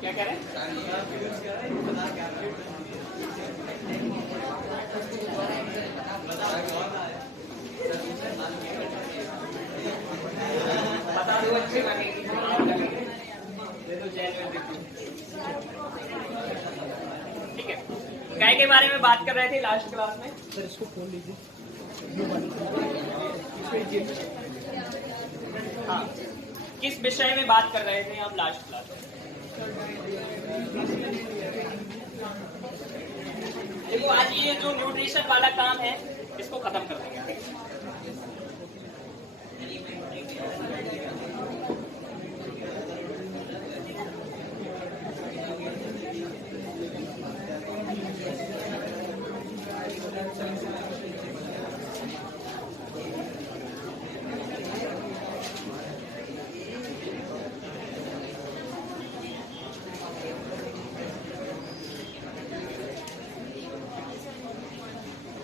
क्या कह रहे हैं? बता दो अच्छे लगेगी। ठीक है, गाय के बारे में बात कर रहे थे लास्ट क्लास में। सर इसको खोल लीजिए। हाँ, किस विषय में बात कर रहे थे हम लास्ट क्लास में? देखो आज ये जो न्यूट्रिशन वाला काम है इसको खत्म कर देंगे।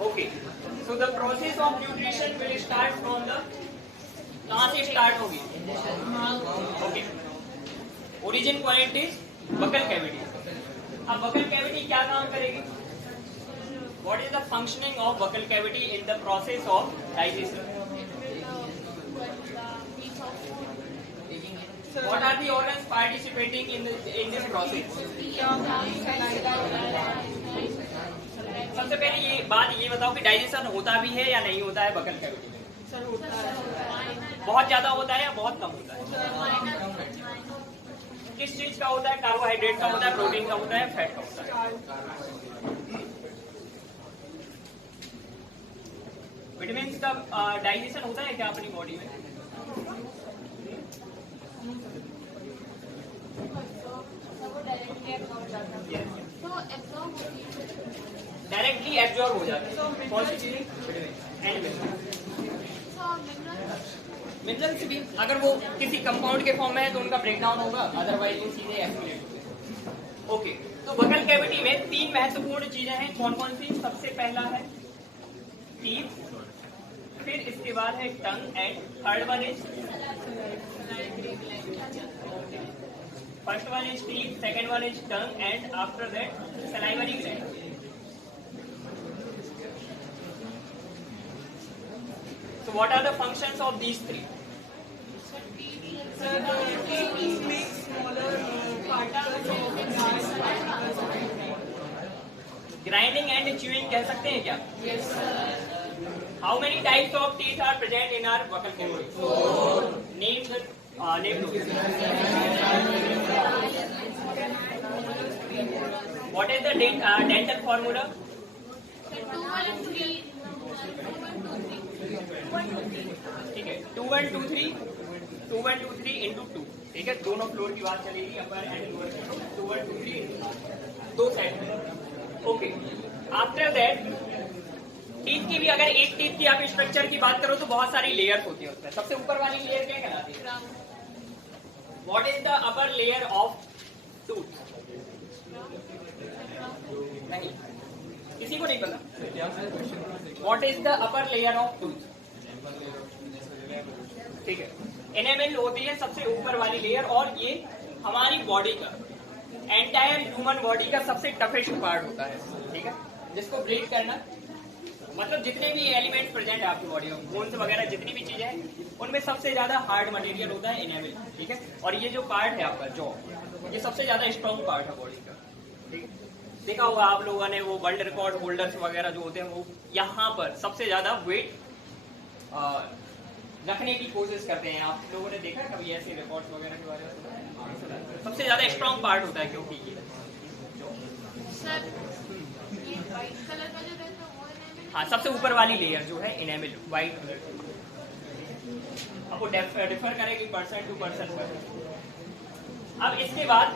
Okay, so the process of nutrition will start from the कहाँ से स्टार्ट होगी? Okay, origin point is buccal cavity. अब बकल कैविटी क्या काम करेगी? What is the functioning of buccal cavity in the process of digestion? What are the organs participating in this process? सबसे पहले ये बात ये बताओ कि डाइजेशन होता भी है या नहीं होता है बकल कैविटी में? सर होता है। बहुत ज्यादा होता है या बहुत कम होता है? किस चीज का होता है? कार्बोहाइड्रेट का होता है, प्रोटीन का होता है, फैट का होता है? विटामिन का डाइजेशन होता है क्या अपनी बॉडी में? डायरेक्टली एब्जॉर्ब हो जाते हैं। कौन सी चीजें? मिनरल्स भी अगर वो किसी कंपाउंड के फॉर्म में है तो उनका ब्रेकडाउन होगा, अदरवाइज वो सीधे एक्सक्रीट होंगे। ओके, तो बकल कैविटी में तीन महत्वपूर्ण चीजें हैं। कौन कौन सी? सबसे पहला है टीथ, फिर इसके बाद है tongue and third one is first one is teeth, second one is tongue and after that salivary gland. So what are the functions of these three? Sir, the teeth makes smaller particles of Grinding and chewing कह सकते हैं क्या? Yes, sir. How many types of teeth are present in our buccal cavity? 4. Name those. What is the dental formula? ठीक है, 2 1 2 3 into 2। ठीक है, दोनों floor की बात चलेगी, अपर एंड लोअर। 2 1 2 3 into 2 सेट में। ओके, आफ्टर दैट टीथ की भी अगर एक टीथ की आप स्ट्रक्चर की बात करो तो बहुत सारी लेयर्स होती है उसमें। सबसे ऊपर वाली लेयर क्या कहलाती है? What is the upper layer of tooth? नहीं, किसी को नहीं पता। What is the upper layer of tooth? ठीक है, एनेमल होती है सबसे ऊपर वाली लेयर, और ये हमारी बॉडी का एंटायर ह्यूमन बॉडी का सबसे टफेस्ट पार्ट होता है। ठीक है, जिसको ब्रीथ करना, मतलब जितने भी एलिमेंट्स प्रेजेंट है आपकी बॉडी में, बोन्स वगैरह जितनी भी चीजें हैं, उनमें सबसे ज्यादा हार्ड मटेरियल होता है एनेमल। ठीक है, और ये जो पार्ट है आपका जॉ, ये सबसे ज्यादा स्ट्रॉन्ग पार्ट है बॉडी का। ठीक है, देखा होगा आप लोगों ने वो वर्ल्ड रिकॉर्ड होल्डर्स वगैरह जो होते हैं वो यहाँ पर सबसे ज्यादा वेट रखने की कोशिश करते हैं। आप लोगों ने देखा कभी ऐसे रिकॉर्ड्स वगैरह के बारे में? सबसे ज्यादा स्ट्रॉन्ग पार्ट होता है क्योंकि ये सर ये व्हाइट कलर का जो रहता है वो एनेमल। हाँ, सबसे ऊपर वाली लेयर जो है एनेमल व्हाइट कलर, अब वो डिफर करेगी पर्सन टू पर्सन पर। अब इसके बाद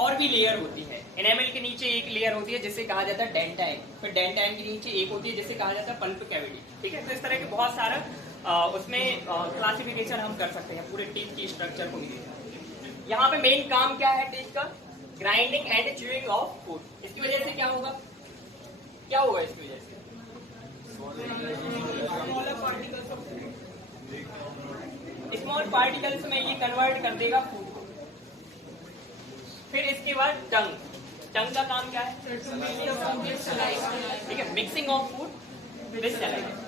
और भी लेयर होती है। एनेमल के नीचे एक लेयर होती है जिसे कहा जाता है डेंटाइन, फिर डेंटाइन के नीचे एक होती है जिसे कहा जाता है पल्प कैविटी। ठीक है, तो इस तरह के बहुत सारा उसमें क्लासिफिकेशन हम कर सकते हैं पूरे टीथ की स्ट्रक्चर को मिलेगा। यहाँ पे मेन काम क्या है टीथ का? Grinding and chewing of food. इसकी वजह से क्या होगा? क्या होगा इसकी वजह से? पार्टिकल्स में ये कन्वर्ट कर देगा फूड को। फिर इसके बाद टंग का काम क्या है? ठीक है, mixing of food with saliva.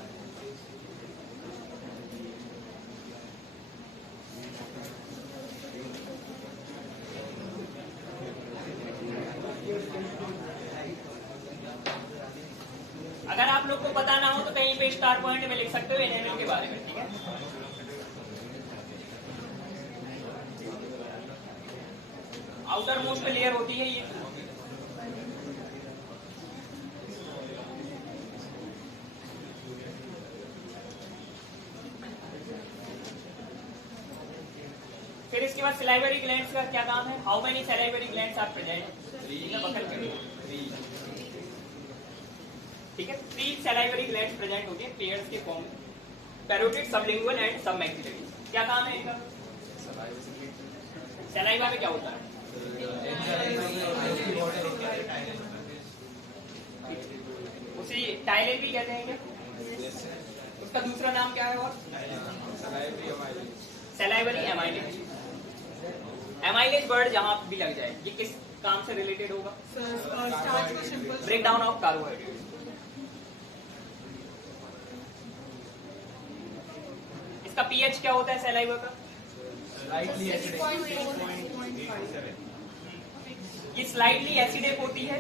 अगर आप लोग को पता ना हो तो कहीं पे स्टार पॉइंट में लिख सकते हो एनेमल के बारे में। ठीक है, आउटर मोस्ट लेयर होती है ये। फिर इसके बाद सलाइवरी ग्लैंड्स का क्या काम है? How many salivary glands are present? ठीक है, 3 सलाइवरी ग्लैंड्स प्रेजेंट होती है पेयर्स के फॉर्म में, पैरोटिड, सबलिंगुअल एंड सबमैक्सिलरी। क्या काम है इनका? सलाइवा में क्या होता है? उसे टाइलेट भी कहते हैं क्या? उसका दूसरा नाम क्या है? और सलाइवरी एमाइलेज। एमाइलेज वर्ड जहां भी लग जाए ये किस काम से रिलेटेड होगा? Break down of carbohydrate. इसका पीएच क्या होता है सलाइवा का? ये स्लाइटली एसिडिक होती है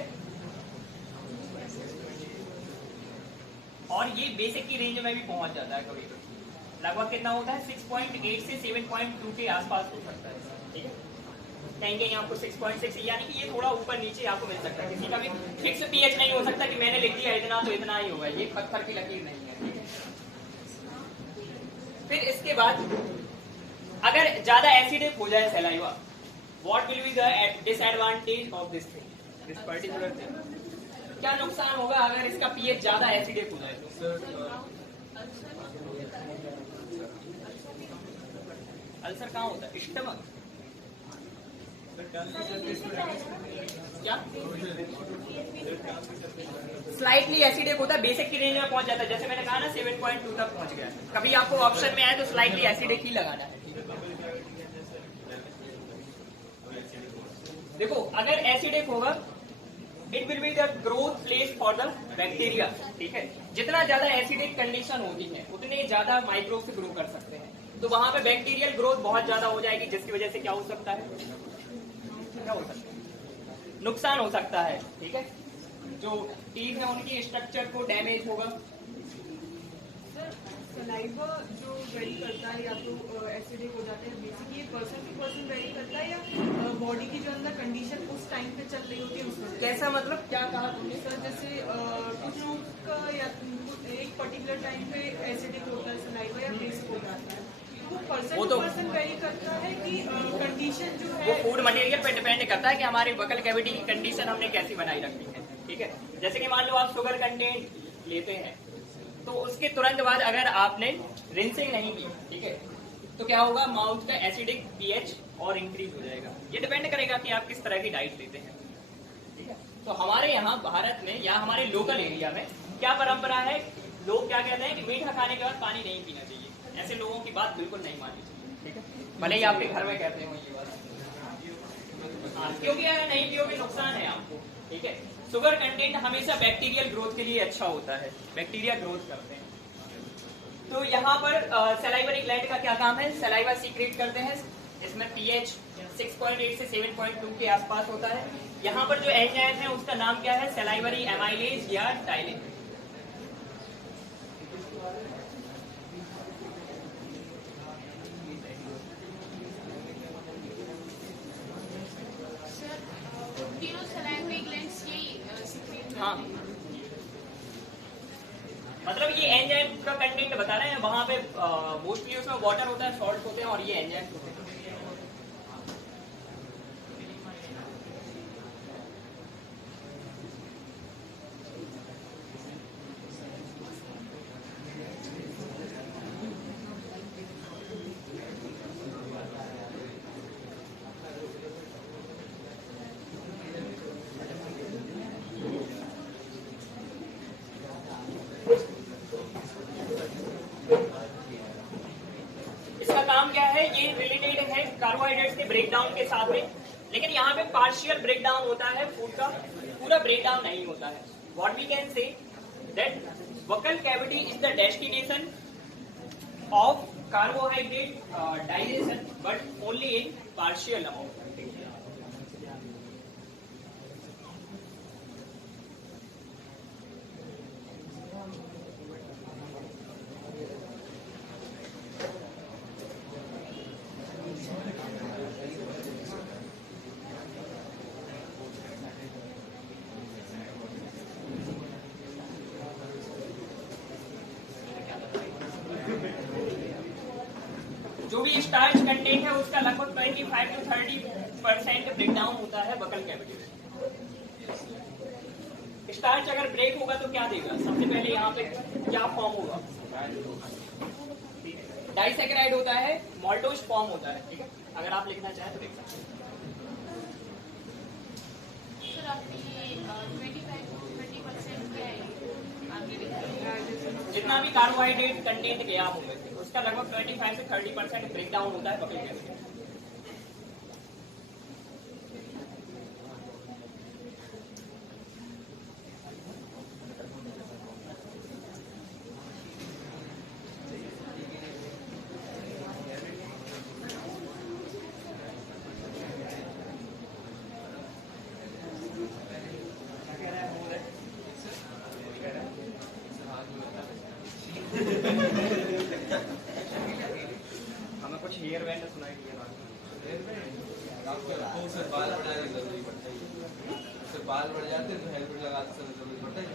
और ये बेसिक की रेंज में भी पहुंच जाता है कभी कभी। लगभग कितना होता है? 6.8 से 7.2 के आसपास हो सकता है। ठीक है, कहेंगे यहाँ आपको 6.6, यानी कि ये थोड़ा ऊपर नीचे आपको मिल सकता है। किसी का भी फिक्स पीएच नहीं हो सकता कि मैंने लिख दिया इतना तो इतना ही होगा, ये पत्थर की लकीर नहीं है। ठीक है, फिर इसके बाद अगर ज्यादा एसिडिक हो जाए saliva, what will be the disadvantage of this thing, this particular thing? क्या नुकसान होगा अगर इसका पीएच ज्यादा एसिडिक हो जाए तो? अल्सर कहाँ होता है? स्टमक। क्या? स्लाइटली एसिडिक होता है, बेसिक की रेंज में पहुंच जाता है। जैसे मैंने कहा ना 7.2 तक पहुंच गया। कभी आपको ऑप्शन में आए तो स्लाइटली एसिडिक ही लगाना है। देखो, अगर एसिडिक होगा it will be the growth place for the bacteria. ठीक है, जितना ज्यादा एसिडिक कंडीशन होती है उतने ज्यादा माइक्रोब से ग्रो कर सकते हैं, तो वहां पे बैक्टीरियल ग्रोथ बहुत ज्यादा हो जाएगी, जिसकी वजह से क्या हो सकता है? क्या हो सकता है? नुकसान हो सकता है। ठीक है, जो टीथ है उनकी स्ट्रक्चर को डैमेज होगा। सलाइवा जो वेरी करता है या तो एसिडिक हो जाता है, basically person to person vary करता है या बॉडी की जो अंदर कंडीशन उस टाइम पे चल रही होती है उसमें? कैसा मतलब? क्या कहा तुमने? सर जैसे कुछ लोग का या एक पर्टिकुलर टाइम पे एसिडिक होता है सलाइवा या बेसिक हो जाता है, तो पर्सन वो टू तो पर्सन वेरी करता है कि कंडीशन जो वो है फूड मटेरियल पे डिपेंड करता है कि हमारी बकल कैविटी की कंडीशन हमने कैसी बनाई रखी है। ठीक है, जैसे कि मान लो आप शुगर कंटेंट लेते हैं तो उसके तुरंत बाद अगर आपने रिंसिंग नहीं की, ठीक है, तो क्या होगा? माउथ का एसिडिक पीएच और इंक्रीज हो जाएगा। ये डिपेंड करेगा कि आप किस तरह की डाइट लेते हैं। ठीक है, तो हमारे यहाँ भारत में या हमारे लोकल एरिया में क्या परंपरा है? लोग क्या कहते हैं कि मीठा खाने के बाद पानी नहीं पीना चाहिए। ऐसे लोगों की बात बिल्कुल नहीं माननी चाहिए। ठीक है, भले ही आपके घर में कहते हो ये बात। हाँ, क्योंकि अगर नहीं पियोगे नुकसान है आपको। ठीक है, शुगर कंटेंट हमेशा बैक्टीरियल ग्रोथ के लिए अच्छा होता है, बैक्टीरिया ग्रोथ करते हैं। तो यहाँ पर सलाइवरी ग्लैंड का क्या काम है? सलाइवा सीक्रेट करते हैं, इसमें पीएच 6.8 से 7.2 के आसपास होता है। यहाँ पर जो एंजाइम है उसका नाम क्या है? सलाइवरी एमाइलेज या टाइलेट। तीनों सलाइवरी ग्लैंड्स यही सीक्रेट। हाँ, मतलब ये एंजाइम का कंटेंट बता रहे हैं। वहां पे मोस्टली उसमें वाटर होता है, सॉल्ट होते हैं और ये एंजाइम होते हैं। इसका काम क्या है? ये कार्बोहाइड्रेट्स के ब्रेक डाउन के साथ में, लेकिन यहाँ पे पार्शियल ब्रेक डाउन होता है फूड का, पूरा ब्रेक डाउन नहीं होता है. What we can say that buccal cavity is the destination of carbohydrate digestion but only in partial amount. जो भी स्टार्च कंटेंट है उसका लगभग 25 to 30% ब्रेक डाउन होता है बकल कैविटी में. स्टार्च अगर ब्रेक होगा तो क्या देगा? सबसे पहले यहाँ पे क्या फॉर्म होगा? डाइसैकेराइड होता है, माल्टोज फॉर्म होता है. ठीक है, अगर आप लिखना चाहें तो लिख सकते हैं. सर आपने ये 25 to 30% क्या है? जितना भी कार्बोहाइड्रेट कंटेंट गया होंगे उसका लगभग 25 से 30% ब्रेक डाउन होता है बकल कैविटी में. हमें कुछ हेयर बैंड सुनाई दिया. आपको सर बाल बढ़ाने की जरूरी पड़ता है. सर बाल बढ़ जाते हैं तो हेयर बैंड लगाते समय जरूरी पड़ता है.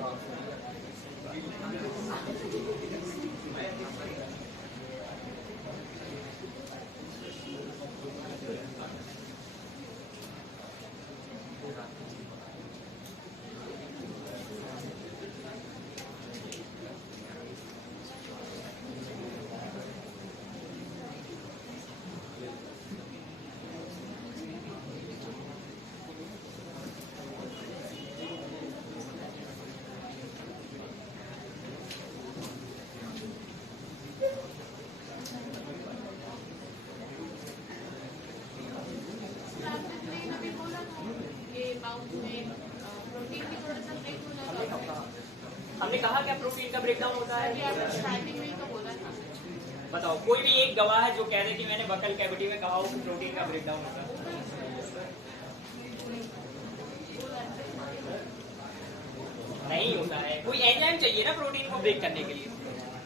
हमने कहा क्या प्रोटीन का ब्रेकडाउन होता है? स्टार्टिंग में तो बोला था. बताओ कोई भी एक गवाह है जो कह दे कि मैंने बकल कैविटी में कहा हो कि प्रोटीन का ब्रेकडाउन होता है. नहीं होता है. कोई एंजाइम चाहिए ना प्रोटीन को ब्रेक करने के लिए.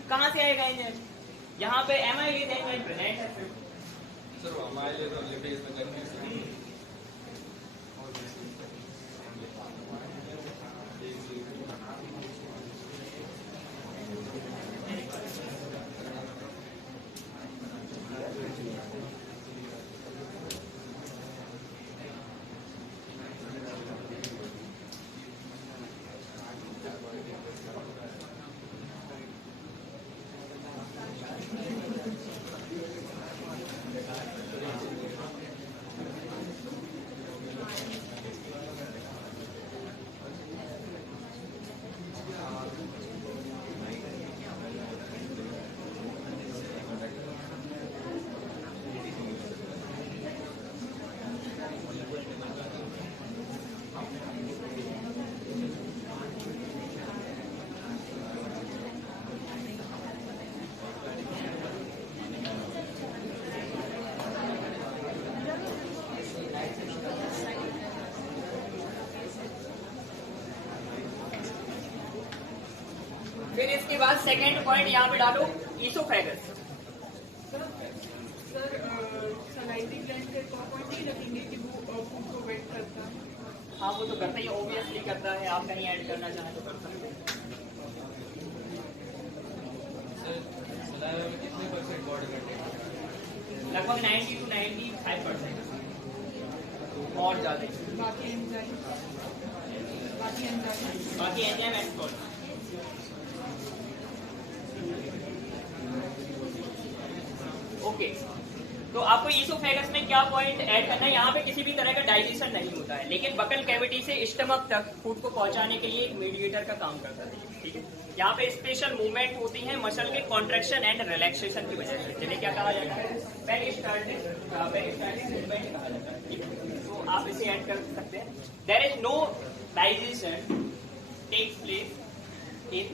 कहाँ से आएगा एंजाइम? यहाँ पे एमाइलेज एंजाइम प्रेजेंट है. सर हमारे तो लिपिड में कंफ्यूज है. फिर इसके बाद सेकेंड पॉइंट यहाँ पे डालो ईसोफेगस. सर सलाइवरी ग्लैंड के पॉइंट नहीं रखेंगे कि वो फूड को वेट करता है. हाँ वो तो करता ही ऑब्वियसली करता है. आप कहीं ऐड करना चाहें तो कर सकते हैं. सलाइवा में कितने % बॉडी कंटेंट? लगभग 90 to 95% और ज्यादा. बाकी एंजाइम एक्सपर्ट. ओके, तो आपको ईसोफेगस में क्या पॉइंट ऐड करना है? यहाँ पे किसी भी तरह का डाइजेशन नहीं होता है, लेकिन बकल कैविटी से स्टमक तक फूड को पहुंचाने के लिए एक मीडिएटर का काम करता है. ठीक है. यहाँ पे स्पेशल मूवमेंट होती है मसल के कॉन्ट्रैक्शन एंड रिलैक्सेशन की वजह से, जिन्हें क्या कहा जाता है, पेरिस्टाल्टिक मूवमेंट कहा जाता है। ठीक है, तो आप इसे ऐड कर सकते हैं। There is no digestion takes place in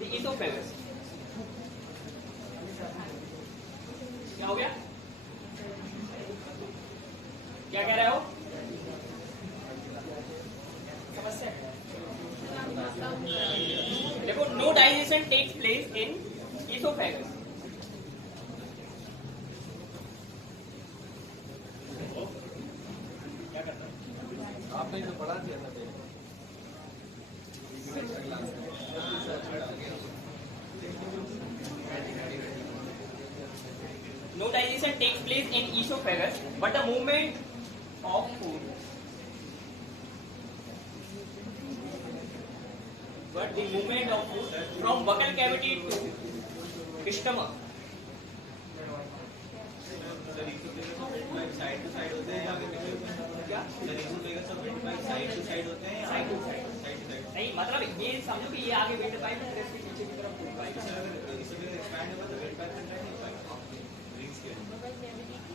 the oesophagus. क्या हो गया, क्या कह रहे हो, समस्या? देखो, no digestion takes place in oesophagus. क्या करता है, आपने तो पढ़ा दिया था no digestion takes place in esophagus, but the movement of food, from buccal cavity to stomach. Side to side होते हैं या क्या साइड टू साइड होते हैं साइड टू साइड नहीं, मतलब ये समझो कि ये आगे वेट पाइप है, इसके पीछे की तरफ फूड पाइप है। एक्सपैंड होगा तो वेट पाइप कंट्रैक्ट नहीं होगा रिंग्स के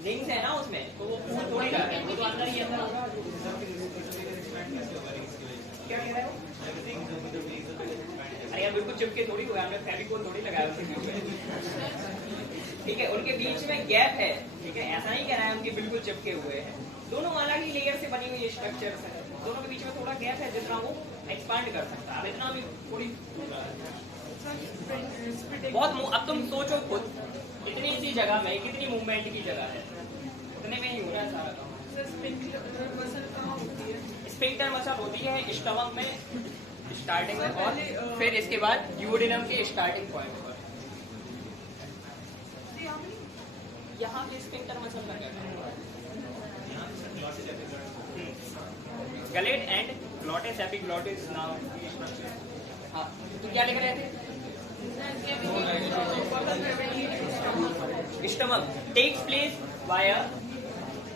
रिंग्स है ना उसमें, तो वो फूड थोड़ी रहा है, वो तो अंदर ही अंदर होगा। एक्सपैंड कैसे होगा रिंग्स की वजह से? क्या कह रहे हो? रिंग्स होगी तो रिंग्स एक्सपैंड अरे यार बिल्कुल चिपके थोड़ी हुआ, हमने फेविकोल थोड़ी लगाया उसके बीच में। ठीक है, उनके बीच में गैप है। ठीक है, ऐसा नहीं कह रहा है उनके बिल्कुल चिपके हुए हैं, दोनों अलग ही लेयर से बनी हुई स्ट्रक्चर्स है, दोनों के बीच में थोड़ा गैप है जितना वो एक्सपांड कर सकता है। अब इतना भी थोड़ी बहुत अब तुम सोचो खुद, इतनी सी जगह में कितनी मूवमेंट की जगह है, इतने में ही हो रहा है सारा काम। मसल कहाँ होती है? स्फिंक्टर मसल होती है स्टमक में स्टार्टिंग में, और फिर इसके बाद ड्यूओडेनम के स्टार्टिंग पॉइंट पर। यहाँ पे स्फिंक्टर मसल का क्या gullet and glottis epiglottis now. हाँ, तो क्या लिख रहे थे? Stomach takes place via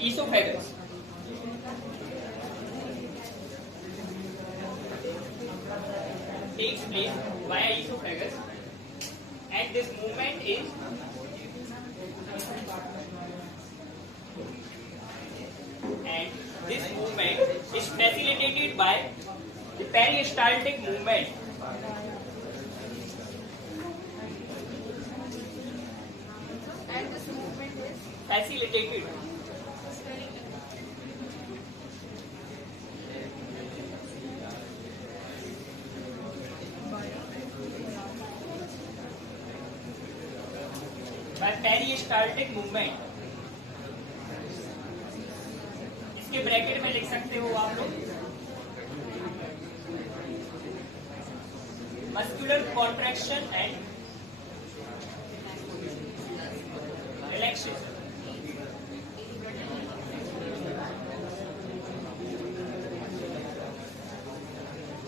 esophagus. Takes place via esophagus, and this movement is facilitated by the peristaltic movement. And this movement is Facilitated by peristaltic movement. इसके bracket में लिख सकते हो आप लोग muscular contraction and relaxation.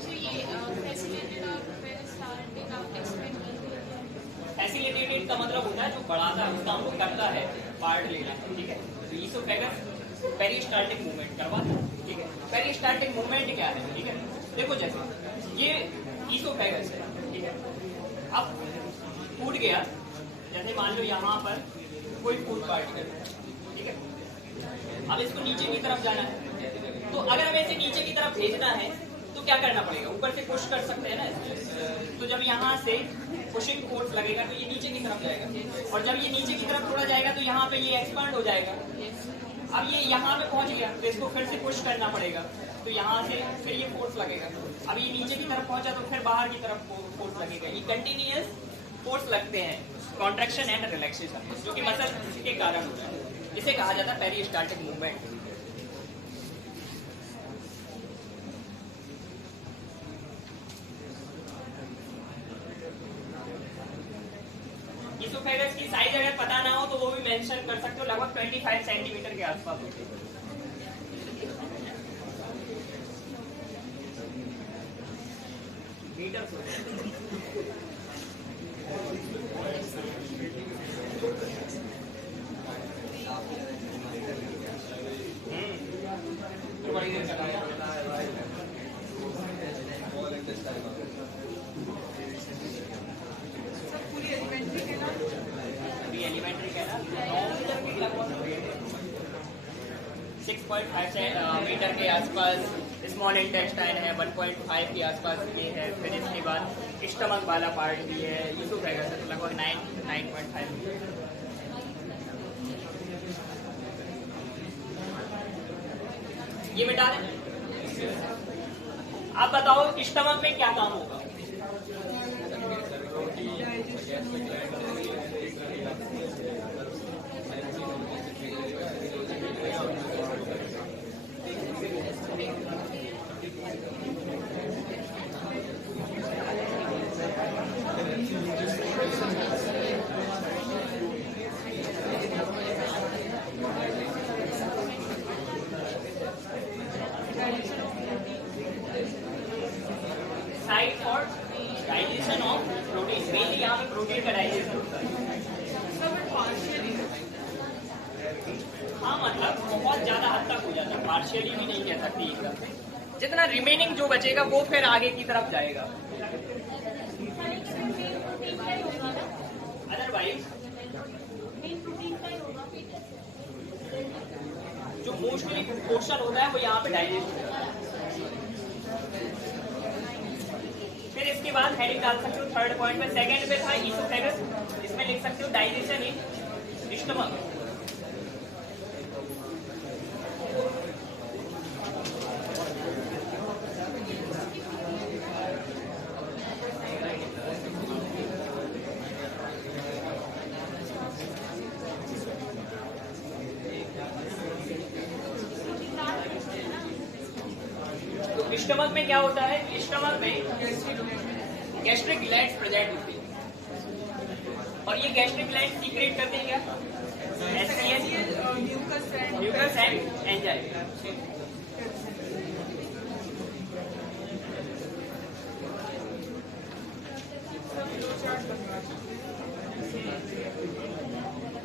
so ये facilitated और peristaltic आप explain कीजिए. फैसिलिटेटेड का मतलब होता है जो बढ़ाता है, उसका हमको करता है पार्ट लेना है. ठीक है, तो इसोफेगस पेरिस्टाल्टिक मूवमेंट करवाता है. ठीक है, पेरिस्टाल्टिक मूवमेंट क्या है? ठीक है, देखो जैसे ये इसोफेगस है. ठीक है, अब फूड गया, जैसे मान लो यहाँ पर कोई फूड पार्टिकल. ठीक है, अब इसको नीचे की तरफ जाना है, तो अगर हमें इसे नीचे की तरफ भेजना है तो क्या करना पड़ेगा? ऊपर से पुश कर सकते हैं ना. तो जब यहाँ से पुशिंग फोर्स लगेगा तो ये नीचे की तरफ जाएगा, और जब ये नीचे की तरफ थोड़ा जाएगा तो यहाँ पे ये एक्सपांड हो जाएगा. अब ये यहाँ पे पहुंच गया तो इसको फिर से पुश करना पड़ेगा, तो यहाँ से फिर ये फोर्स लगेगा. अब ये नीचे की तरफ पहुंचा तो फिर बाहर की तरफ फोर्स लगेगा. ये कंटिन्यूअस फोर्स लगते हैं, कॉन्ट्रैक्शन एंड रिलैक्सेशन, जो कि मसल के कारण होता है. इसे कहा जाता है पेरिस्टाल्टिक मूवमेंट. इसोफेगस की साइज अगर पता ना हो तो वो भी मेंशन कर सकते हो, लगभग 25 सेंटीमीटर के आसपास होती है. मीटर तो बड़ी देर चला. एलिमेंट्री कहना 9 मीटर के लगभग वेट है, 6.5 मीटर के आसपास स्मॉल इंटेस्टाइन है, 1.5 के आसपास ये है। फिर इसके बाद स्टमक वाला पार्ट भी है, यूसुफ है सर, लगभग 9.5। ये मिटा दें। आप बताओ स्टमक में क्या काम होगा? Site for digestion of protein, mainly यहाँ पे प्रोटीन का डाइजेशन होता है। हाँ, मतलब बहुत ज्यादा हद तक हो जाता है, पार्शियली भी नहीं कह सकती एकदम से। जितना रिमेनिंग जो बचेगा वो फिर आगे की तरफ जाएगा। अदरवाइज जो मोस्टली पोर्शन होता है वो यहाँ पे डाइजेस्ट होता है। फिर इसके बाद हेडिंग डाल सकते हो थर्ड पॉइंट में, सेकंड पे था ईसोफेगस, इसमें लिख सकते हो डाइजेशन इन स्टमक। स्टमक में क्या होता है? स्टमक में गैस्ट्रिक ग्लैंड्स प्रेजेंट होती है और ये गैस्ट्रिक ग्लैंड सीक्रेट करते हैं क्या? Mucus and enzyme.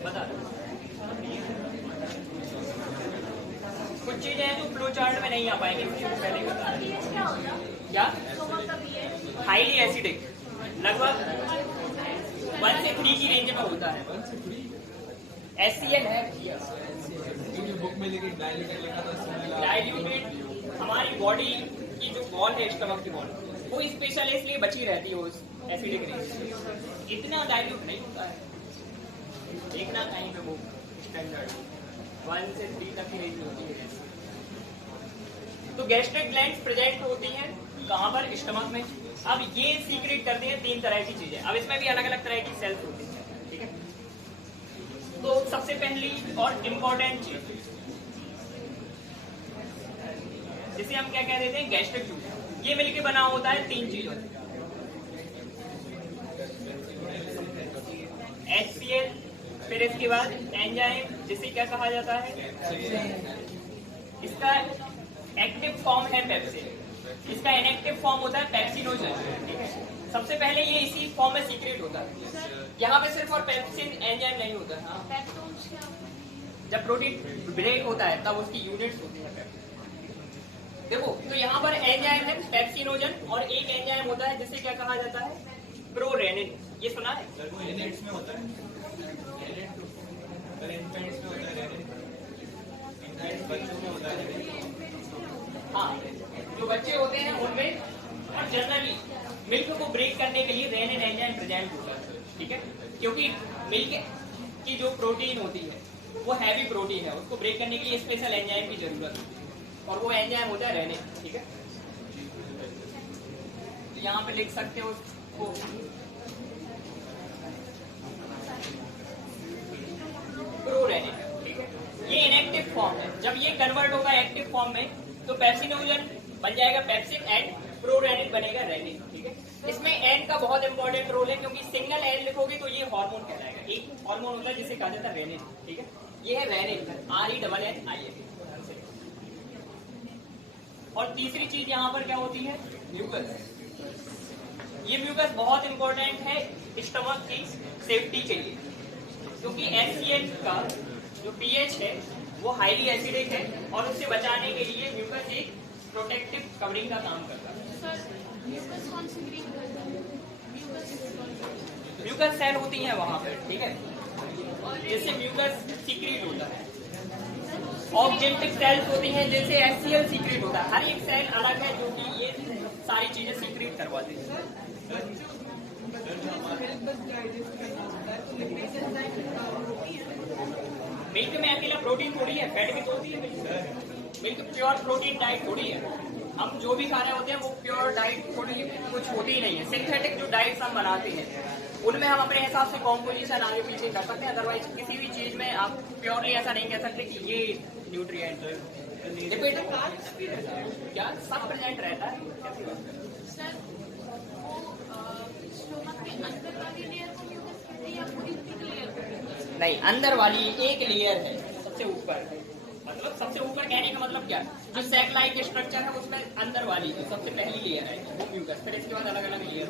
बता दो कुछ चीजें हैं जो फ्लो चार्ट में नहीं आ पाएंगे, पहले बता क्या? हाईली एसिडिक, लगभग 1 से 3 की रेंज में होता है। HCl है, बुक में लेके डाइल्यूटेड लिखा था। डाइल्यूटेड हमारी बॉडी की जो वॉल है, स्टमक की वॉल, वो स्पेशल इसलिए बची रहती है उस एसिडिक रेंज। इतना डाइल्यूट नहीं होता है, देखना कहीं पे वो स्टैंडर्ड 1 से 3 तक की रेंज होती है। तो गैस्ट्रिक ग्लैंड्स प्रेजेंट होती हैं कहाँ पर? स्टमक में। अब ये सीक्रेट करते हैं 3 तरह की चीजें। अब इसमें भी अलग अलग तरह की सेल्स होती हैं, ठीक है। तो सबसे पहली और इम्पोर्टेंट चीज जिसे हम क्या कह देते हैं? Gastric juice. ये मिलके बना होता है 3 चीजों से, HCl, फिर इसके बाद एंजाइम जिसे क्या कहा जाता है? इसका एक्टिव फॉर्म है पेप्सिन, इसका इनएक्टिव फॉर्म होता है पेप्सिनोजन, ठीक है। सबसे पहले ये इसी फॉर्म में सीक्रेट होता है। यहाँ पे सिर्फ और पेप्सिन एंजाइम नहीं होता है। हाँ। जब प्रोटीन ब्रेक होता है तब उसकी यूनिट्स होती है। देखो, तो यहाँ पर एंजाइम है पेप्सिनोजन और एक एंजाइम होता है जिसे क्या कहा जाता है? प्रोरेनिन। ये सुना है? एलिमेंट्स में होता है, इन्फेंट्स में होता है, इन्फेंट्स बच्चों में होता है। हाँ, जो बच्चे होते हैं उनमें, और जनरली मिल्क को ब्रेक करने के लिए रेनिन एंजाइम प्रेजेंट होता है, ठीक है। क्योंकि मिल्क की जो प्रोटीन होती है वो हैवी प्रोटीन है, उसको ब्रेक करने के लिए स्पेशल एंजाइम की जरूरत होती है और वो एंजाइम होता है रेनिन, ठीक है। यहाँ पे लिख सकते हो उसको, प्रोरेनिन, ठीक है। ये इनएक्टिव फॉर्म है। जब ये कन्वर्ट होगा एक्टिव फॉर्म में तो पेप्सिनोजन बन जाएगा पेप्सिन एंड प्रोरेनिन बनेगा रेनिन, ठीक है। इसमें एन का बहुत इंपॉर्टेंट रोल है क्योंकि सिंगल एन लिखोगे तो ये हार्मोन कहलाएगा। एक हार्मोन होता है जिसे कहा जाता है रेनिन, ठीक है। ये है रेनिन, RENNIN। और तीसरी चीज यहाँ पर क्या होती है? म्यूकस। ये म्यूकस बहुत इंपॉर्टेंट है स्टमक की सेफ्टी के लिए, क्योंकि HCl का जो pH है वो हाईली एसिडिक है और उससे बचाने के लिए म्यूकस एक प्रोटेक्टिव कवरिंग का काम करता है। सर, म्यूकस कौन सी ग्रीन करता है? म्यूकस सेल होती हैं वहां पर, ठीक है। जिससे म्यूकस सीक्रेट होता है। ऑब्जेक्टिव सेल्स होती हैं जिनसे HCl सीक्रेट होता है। हर एक सेल अलग है जो कि ये सारी चीजें सीक्रेट करवाती है। मिल्क में अकेला प्रोटीन थोड़ी है, फैट भी तो होती है। मिल्क प्योर प्रोटीन डाइट थोड़ी है। हम जो भी खा रहे होते हैं वो प्योर डाइट थोड़ी कुछ होती ही नहीं है। सिंथेटिक जो डाइट्स हम बनाते हैं उनमें हम अपने हिसाब से कॉम्पोजिशन आगे पीछे कर सकते हैं। अदरवाइज किसी भी चीज में आप प्योरली ऐसा नहीं कह सकते कि ये न्यूट्रिएंट लिपिड क्या सब प्रेजेंट रहता है। सर वो स्टोमक के अंदर वाली लेयर को म्यूकस कहते हैं या पूरी थिक लेयर को? नहीं, अंदर वाली एक लेयर है सबसे ऊपर। मतलब सबसे ऊपर कहने का मतलब क्या, जो सैक लाइक स्ट्रक्चर है उसमें अंदर वाली जो सबसे पहली लेयर है वो म्यूकस, फिर इसके बाद अलग अलग लेयर।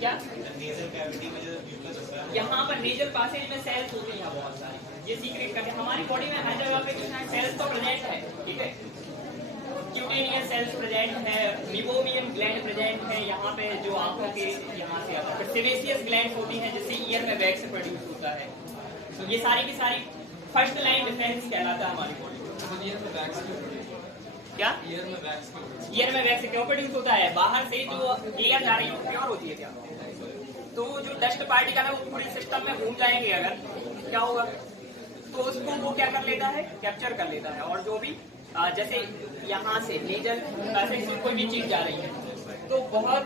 क्या यहाँ पर नेजल पासेज में सेल्स होते हैं बहुत सारे, ये सीक्रेट करते हैं। हमारी बॉडी में हर जगह पे सेल्स तो प्रेजेंट है, ठीक है। क्यूटेनियस सेल्स प्रेजेंट है, मिबोमियम ग्लैंड प्रेजेंट है यहाँ पे जो आंखों के यहाँ से आता है। सेबेसियस ग्लैंड होती हैं जिससे ईयर में वैक्स प्रोड्यूस होता है। तो ये सारी की सारी फर्स्ट लाइन डिफेंस कहलाता है हमारी बॉडी को। क्या ईयर में वैक्स क्यों प्रोड्यूस होता है? बाहर से जो एयर जा रही है प्योर होती है क्या, तो जो डस्ट पार्टिकल है वो पूरी सिस्टम में घूम जाएंगे, अगर क्या होगा तो उसको वो क्या कर लेता है, कैप्चर कर लेता है। और जो भी जैसे यहाँ से नेजल से कोई भी चीज जा रही है तो बहुत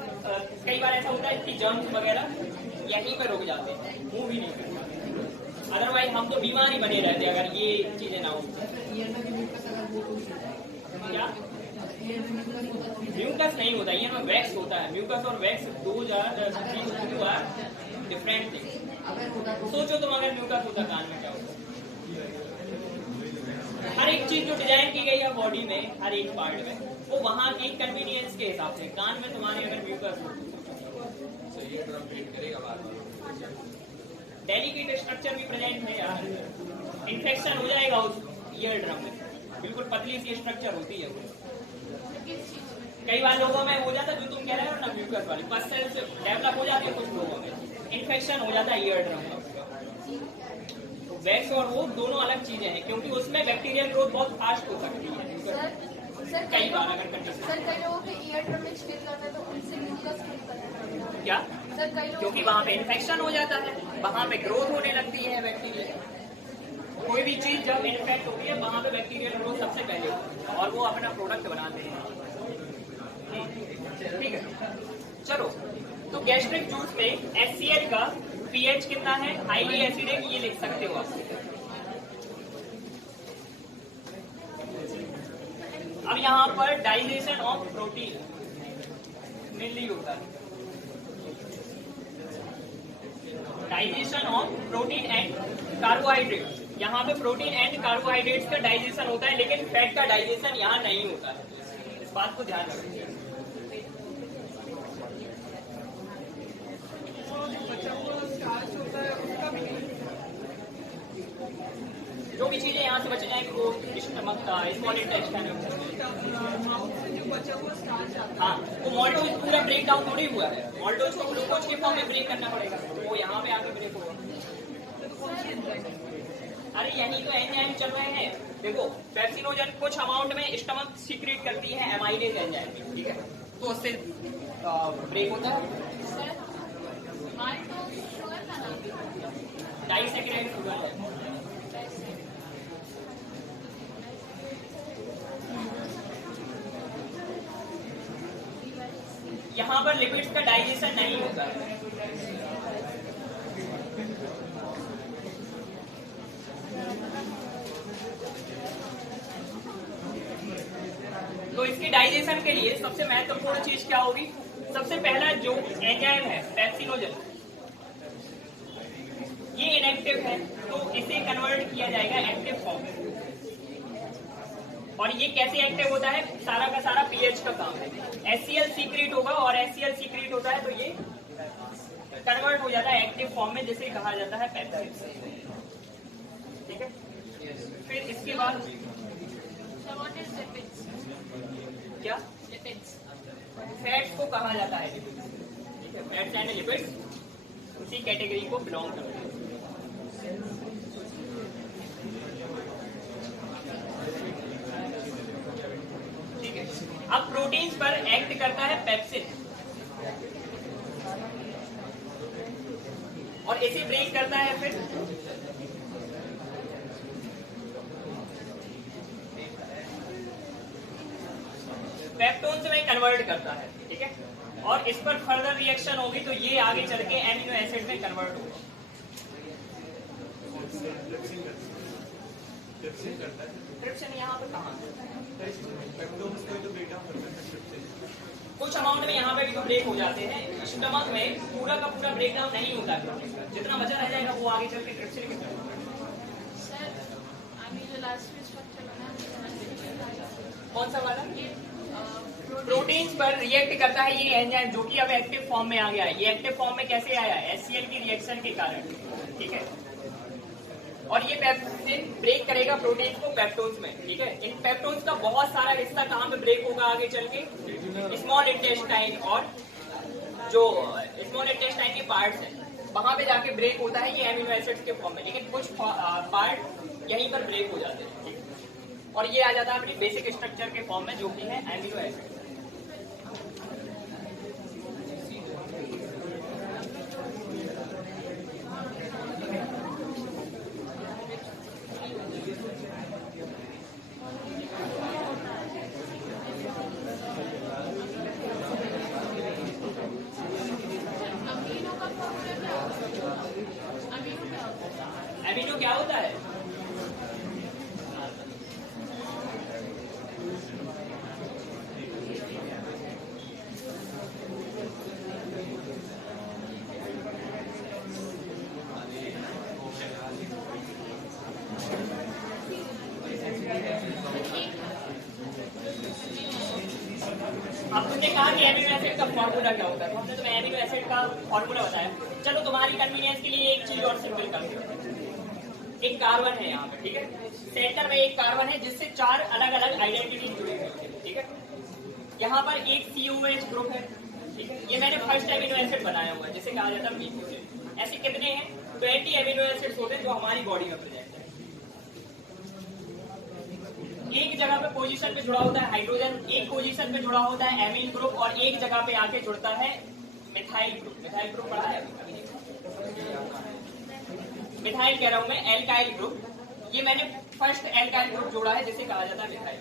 कई बार ऐसा होता है कि जर्म्स वगैरह यहीं पर रुक जाते हैं, मूव ही नहीं करते। अदरवाइज हम तो बीमार ही बने रहते अगर ये चीजें ना हो। क्या म्यूकस नहीं होता, ये में वैक्स होता है। म्यूकस और वैक्स दो डिफरेंट थिंग्स। सोचो तुम अगर म्यूकस होता कान में क्या होता? हर एक चीज जो डिजाइन की गई है बॉडी में, हर एक पार्ट में, वो वहाँ की कन्वीनियंस के हिसाब से। कान में तुम्हारे अगर म्यूकस हो तो ये करेगा बार-बार। डेलिकेट स्ट्रक्चर भी प्रेजेंट है यार, इन्फेक्शन हो जाएगा उस ईयर ड्रम में। बिल्कुल पतली सी स्ट्रक्चर होती है वो। कई बार लोगों में हो जाता है जो तुम कह रहे हो ना म्यूकस वाली पस सेल्स डेवलप हो जाती है, कुछ लोगों में इन्फेक्शन हो जाता है ईयर ड्रम में। तो वैक्स और वो दोनों अलग चीजें हैं क्योंकि उसमें बैक्टीरियल ग्रोथ बहुत फास्ट हो सकती है। कई बार अगर कंडीशन सर कई लोगों के ईयर ड्रम में छेद लगता है तो उनसे म्यूकस निकलता है क्या, सर कई लोग क्योंकि वहाँ पे इन्फेक्शन हो जाता है, वहाँ पे ग्रोथ होने लगती है बैक्टीरिया। कोई भी चीज जब इन्फेक्ट होती है वहाँ पे बैक्टीरियल ग्रोथ सबसे पहले होती है और वो अपना प्रोडक्ट बनाते हैं। ठीक है, चलो तो गैस्ट्रिक जूस में HCl का pH कितना है, हाईली एसिडिक, ये लिख सकते हो आप। अब यहाँ पर डाइजेशन ऑफ प्रोटीन मेनली होता है। Digestion of protein and carbohydrate, यहाँ पे प्रोटीन एंड कार्बोहाइड्रेट्स का डाइजेशन होता है लेकिन फैट का डाइजेशन यहाँ नहीं होता है। इस बात को ध्यान रखिए। जो भी चीजें यहाँ से बच जाएंगी वो स्टमक का स्मॉल इंटेस्टाइन हाँ, वो मॉल्टोज पूरा ब्रेक डाउन थोड़ी हुआ है। मॉल्टोज को ग्लूकोज के फॉर्म में ब्रेक करना पड़ेगा, वो यहाँ पे आके ब्रेक होगा। अरे यही तो एंजाइम चल रहे हैं। देखो पेप्सिनोजन कुछ अमाउंट में स्टमक सीक्रेट करती है एमाइलेज एंजाइम, ठीक है, तो उससे ब्रेक होता है। डाइसैकेराइड शुगर है। यहाँ पर लिपिड्स का डाइजेशन नहीं होता है। तो इसके डाइजेशन के लिए सबसे महत्वपूर्ण चीज क्या होगी? सबसे पहला जो एंजाइम है पेप्सिनोजन, ये इनएक्टिव है तो इसे कन्वर्ट किया जाएगा एक्टिव फॉर्म में। और ये कैसे एक्टिव होता है? सारा का सारा पीएच का काम है। HCl सीक्रेट होगा और HCl सीक्रेट होता है तो ये कन्वर्ट हो जाता है एक्टिव फॉर्म में, जिसे कहा जाता है पेप्सिन। ठीक है, फिर इसके बाद क्या फैट्स को कहा जाता है। ठीक है, फैट्स एंड लिपिड्स उसी कैटेगरी को बिलोंग करते हैं। ठीक है, अब प्रोटीन्स पर एक्ट करता है पेप्सिन और इसे ब्रेक करता है फिर पेप्टोन्स में कन्वर्ट करता है। ठीक है, और इस पर फर्दर रिएक्शन होगी तो ये आगे चल के एमिनो एसिड में कन्वर्ट होगा। ट्रिप्सिन यहाँ पे कहाँ कुछ अमाउंट में यहाँ पे भी तो ब्रेक हो जाते हैं। स्टमक में पूरा का पूरा ब्रेकडाउन नहीं होता है, जितना बचा रह जाएगा वो आगे चल के ट्रिप्सिन की तरफ। सर अभी जो लास्ट में स्ट्रक्चर बना कौन सा वाला? प्रोटीन्स पर रिएक्ट करता है ये एंजाइम जो कि अब एक्टिव फॉर्म में आ गया है। ये एक्टिव फॉर्म में कैसे आया? HCl की रिएक्शन के कारण। ठीक है, और ये पेप्सिन ब्रेक करेगा प्रोटीन को पेप्टोन्स में। ठीक है, इन पेप्टोन्स का बहुत सारा हिस्सा कहाँ पे ब्रेक होगा आगे चल के? स्मॉल इंटेस्टाइन और जो स्मॉल इंटेस्टाइन के पार्ट्स हैं वहां पे जाके ब्रेक होता है ये एमिनो एसिड्स के फॉर्म में। लेकिन कुछ पार्ट यहीं पर ब्रेक हो जाते हैं। ठीक है, और ये आ जाता है अपनी बेसिक स्ट्रक्चर के फॉर्म में जो कि है एमिनो एसिड। एमिनो क्या होता है? अब तुमने कहा कि एमिनो एसिड का फॉर्मूला क्या होता है, तो हमने तुम्हें एमिनो एसिड का फॉर्मूला बताया। चलो तुम्हारी कन्वीनियंस के लिए एक चीज और सिंपल कर दो। एक कार्बन है यहाँ पे। ठीक है, सेंटर में एक कार्बन है जिससे 4 अलग अलग आइडेंटिटी जुड़ी हुई है। ठीक है, यहाँ पर एक COH ग्रुप है। ठीक है, ये मैंने फर्स्ट एमिनो एसिड बनाया हुआ है जिसे कहा जाता है मीथोएन। ऐसे कितने हैं? 20 एमिनो एसिड्स होते हैं जो हमारी बॉडी में प्रेजेंट है। एक जगह पे पोजीशन पे जुड़ा होता है हाइड्रोजन, एक पोजीशन पे जुड़ा होता है एमीन ग्रुप और एक जगह पे आके जुड़ता है मिथाइल ग्रुप। मिथाइल ग्रुप पढ़ा है? मिथाइल कह रहा हूं मैं, एल्काइल ग्रुप। ये मैंने फर्स्ट एल्काइल ग्रुप जोड़ा है जिसे कहा जाता है मिथाइल।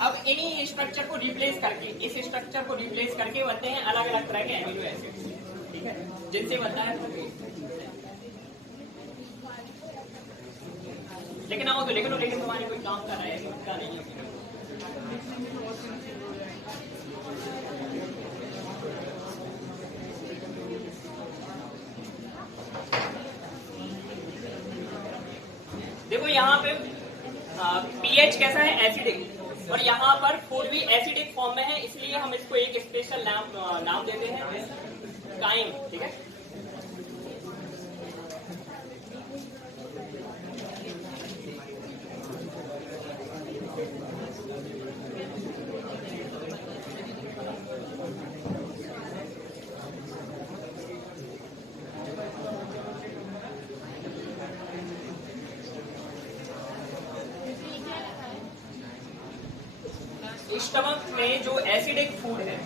अब इन्हीं स्ट्रक्चर को रिप्लेस करके, इस स्ट्रक्चर को रिप्लेस करके बनते हैं अलग अलग तरह के एमिनो एसिड। ठीक है, जिनसे बनता है लेकिन आओ तो लिख लो, लेकिन तुम्हारे कोई काम कर रहा है उनका नहीं है। देखो यहाँ पे pH कैसा है? एसिडिक, और यहाँ पर 4 भी एसिडिक फॉर्म में है, इसलिए हम इसको एक स्पेशल नाम देते हैं काइन। ठीक है, स्टमक में जो एसिडिक फूड है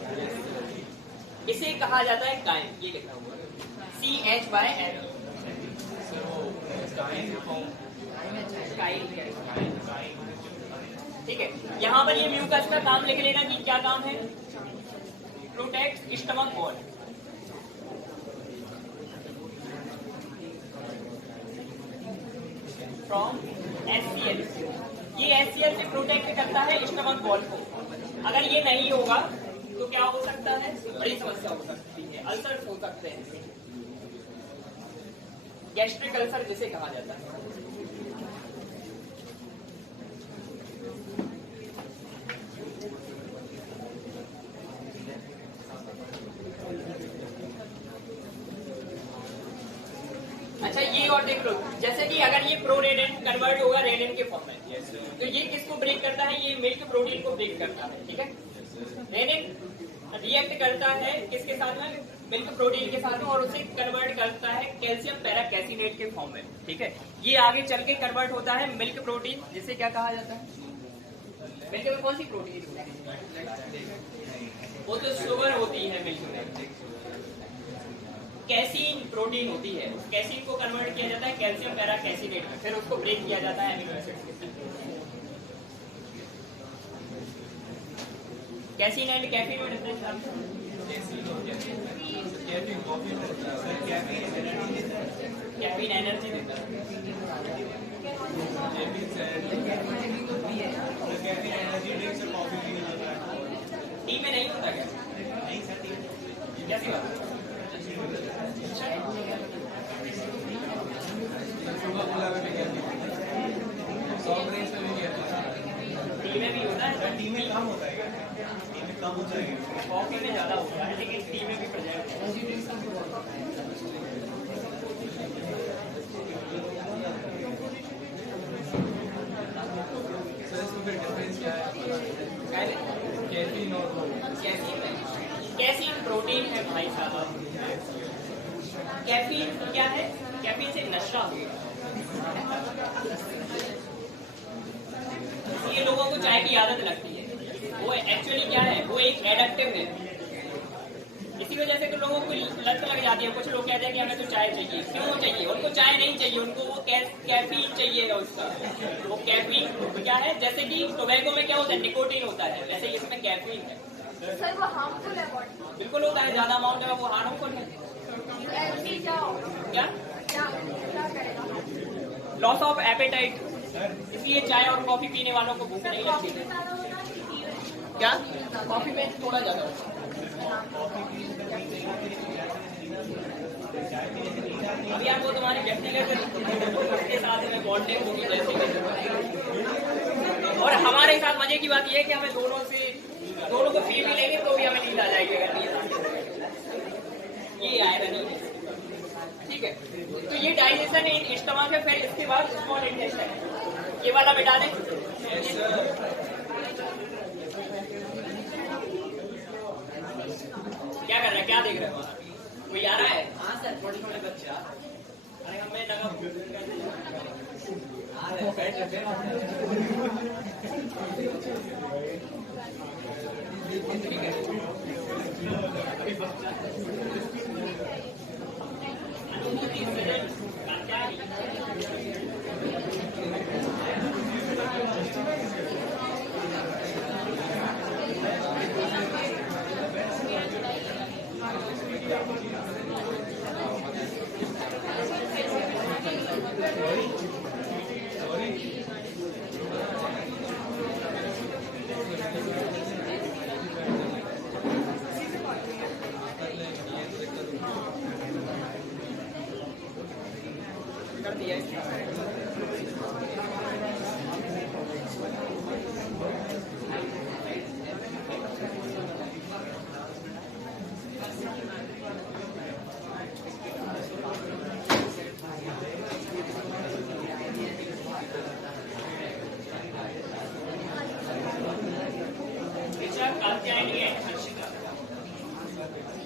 इसे कहा जाता है काइन। ये लिखा हुआ है CHYN। ठीक है, यहाँ पर ये म्यूकस का काम लिख लेना कि क्या काम है? Protect stomach wall. From HCl। ये HCl से प्रोटेक्ट करता है स्टमक वॉल को। अगर ये नहीं होगा तो क्या हो सकता है? बड़ी समस्या हो सकती है, अल्सर हो सकते हैं, गैस्ट्रिक अल्सर जिसे कहा जाता है। अच्छा, ये और देख लो, जैसे कि अगर ये प्रोरेनिन कन्वर्ट होगा रेनिन के फॉर्म में, तो ये किसको ब्रेक करता है? ये मिल्क प्रोटीन को ब्रेक करता है। ठीक है, रेनिन रिएक्ट करता है किसके साथ में, मिल्क प्रोटीन के साथ में, और उसे कन्वर्ट करता है कैल्शियम पैराकैसिनेट के फॉर्म में। ठीक है, ये आगे चल के कन्वर्ट होता है मिल्क प्रोटीन, जिसे क्या कहा जाता है, मिल्क में कौन सी प्रोटीन होती है, वो तो शुगर होती है मिल्क में, कैसीन प्रोटीन होती है, उस कैसीन को कन्वर्ट किया जाता है कैल्शियम पैराकैसिनेट में, फिर उसको ब्रेक किया जाता है एमिनो एसिड्स के साथ। कैसीन एंड कैफीन में डिफरेंस कैफीन एनर्जी देता है, टी में नहीं होता क्या, कैसी बात है? टी में भी होता है, टी में कम होता है, टी में कम हो जाएगा, कॉफी में ज्यादा होता है, लेकिन टी में भी प्रेजेंट है। डिफरेंस क्या है कैफीन और कैफीन प्रोटीन है भाई साहब, कैफीन क्या है, कैफीन से नशा होगा। ये लोगों को चाय की आदत लगती है, वो एक्चुअली क्या है, वो एक एडिक्टिव है, इसी वजह से तो लोगों को लत लग जाती है। कुछ लोग कहते हैं कि हमें तो चाय चाहिए, क्यों चाहिए, उनको चाय नहीं चाहिए, उनको वो कैफीन चाहिए उसका। वो कैफीन क्या है, जैसे कि टोबैको में क्या होता है, निकोटीन होता है, वैसे ही इसमें कैफीन है। सर वो हार्मफुल है बॉडी, बिल्कुल होता है, ज्यादा अमाउंट है वो हार्मफुल है। क्या क्या करेगा, लॉस ऑफ एपेटाइट, इसलिए चाय और कॉफी पीने वालों को भूख नहीं लगती है। क्या कॉफी में थोड़ा ज्यादा होता है। अभी आपको तुम्हारी व्यक्तिगत के साथ में बॉन्डिंग होगी जैसे, और हमारे साथ मजे की बात यह है कि हमें दोनों को पी भी लेंगे तो भी हमें नींद आ जाएगी अगर नींद। ये आयरन है, ठीक है। तो ये डाइजेशन इन स्टमक है, फिर इसके बाद स्मॉल इंटेस्टाइन, ये वाला मिटा दें। क्या कर रहा है, क्या देख रहे हो, कोई आ रहा है? हाँ सर, छोटे छोटे बच्चे आ रहे हैं। अरे हमें लगा आ रहे हैं, बैठ रहे कर दिया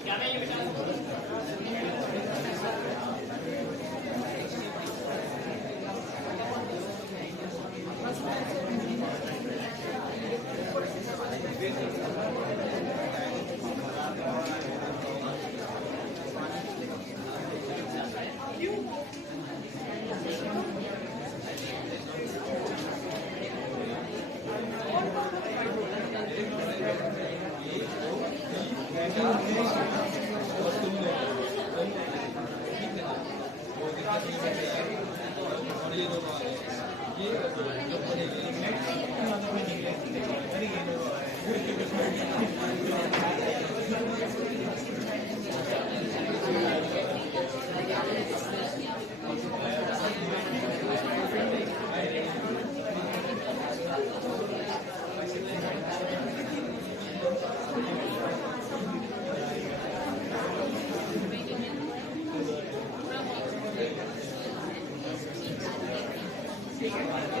क्या नहीं है बेटा?